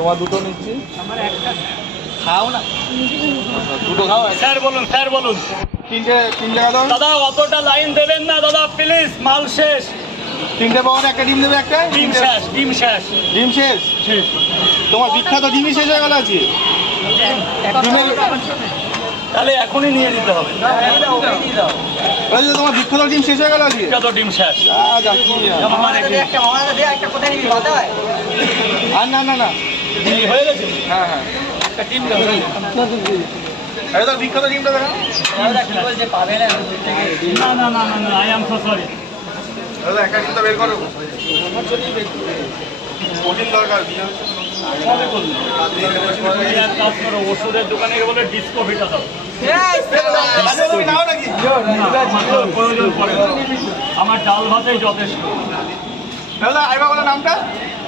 তোমার দুটো নিচ্ছি। আমার একটা। খাও না। দুটো। খাও স্যার বলুন স্যার বলুন। তিনটে তিন জায়গা দাও। দাদা অতটা লাইন দেবেন না দাদা প্লিজ মাল শেষ। তিনটে পাওয়ার একটা ডিম দেবে একটা? ডিম শেষ ডিম শেষ। ডিম শেষ? তোমার বিখ্যাত ডিমই শেষ হয়ে গেল আছে তাহলে এখনই নিয়ে নিতে হবে। তোমার বিখ্যাত ডিম শেষ হয়ে গেল আজকে? যত ডিম শেষ। একটু- আর না না না। হয়ে গেছে? হ্যাঁ হ্যাঁ। একটা বিখ্যাত দেখা না না না না না আই এম সো সরি দাদা একটা ডিমটা বের করো। দরকার। তুমি এক কাজ ওষুধের দোকানে বলে ডিসকো ভিটা দাও। তুমি নাও নাকি? না, আমার প্রয়োজন পড়ে আমার ডাল ভাতেই যথেষ্ট। দাদা আইবা বলে নামটা?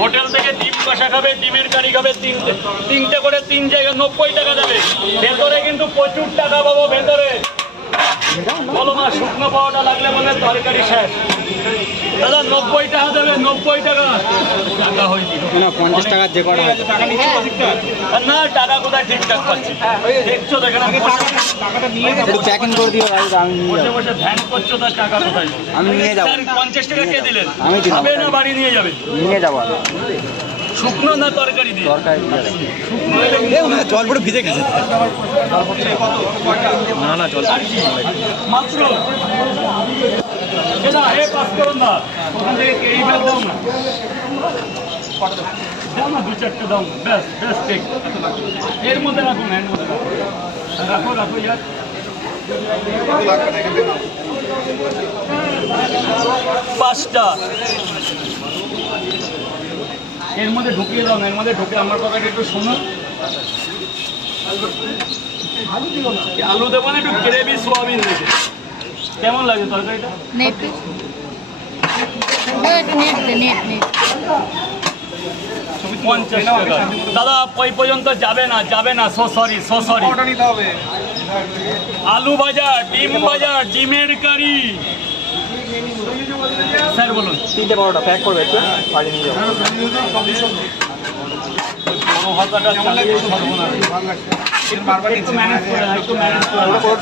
হোটেল থেকে ডিম কষা খাবে, ডিমের কারি খাবে, তিনটে তিনটে করে তিন জায়গায় নব্বই টাকা যাবে ভেতরে কিন্তু প্রচুর টাকা পাবো ভেতরে। বলো মা, শুকনো পাওয়াটা লাগলে বলে তরকারি শেষ। দাদা নব্বই টাকা দেবে নব্বই টাকা। টাকা হয়নি। পঞ্চাশ টাকার যে কটা টাকা না টাকা কোথায় ঠিকঠাক পাচ্ছি? দেখছ দেখে না করে দিও ভাই, আমি নিয়ে বসে যাব। বসে ধ্যান করছ তার টাকা কোথায়? আমি নিয়ে যাব। পঞ্চাশ টাকা কে দিলেন? আমি। না বাড়ি নিয়ে যাবে? নিয়ে যাব। শুকনো না তরকারি দিয়ে? জল পুরো ভিজে গেছে। না না জল মাত্র? দাও না। ব্যাস ঠিক। এর মধ্যে রাখুন রাখো। রাখো পাঁচটা। এর মধ্যে ঢুকিয়ে দাও এর মধ্যে ঢুকে আমার কথাটা একটু শোনো। আলু দেবো না, একটু গ্রেভি সোয়াবিন দেবে। কেমন লাগে তরকারিটা? Net. Net net net net. পঞ্চাশ টাকা দাদা ওই পর্যন্ত যাবে না যাবে না সো সরি সো সরি আলু ভাজা ডিম ভাজা ডিমের কারি। স্যার বলুন। তিনটে পরোটা প্যাক করবে একটু বাড়ি নিয়ে যাব।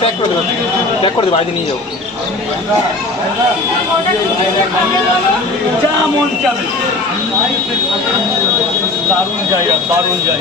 প্যাক করে দেবো বাড়িতে নিয়ে যাব। যা মন চাবে। দারুণ জায়গা দারুণ জায়গা।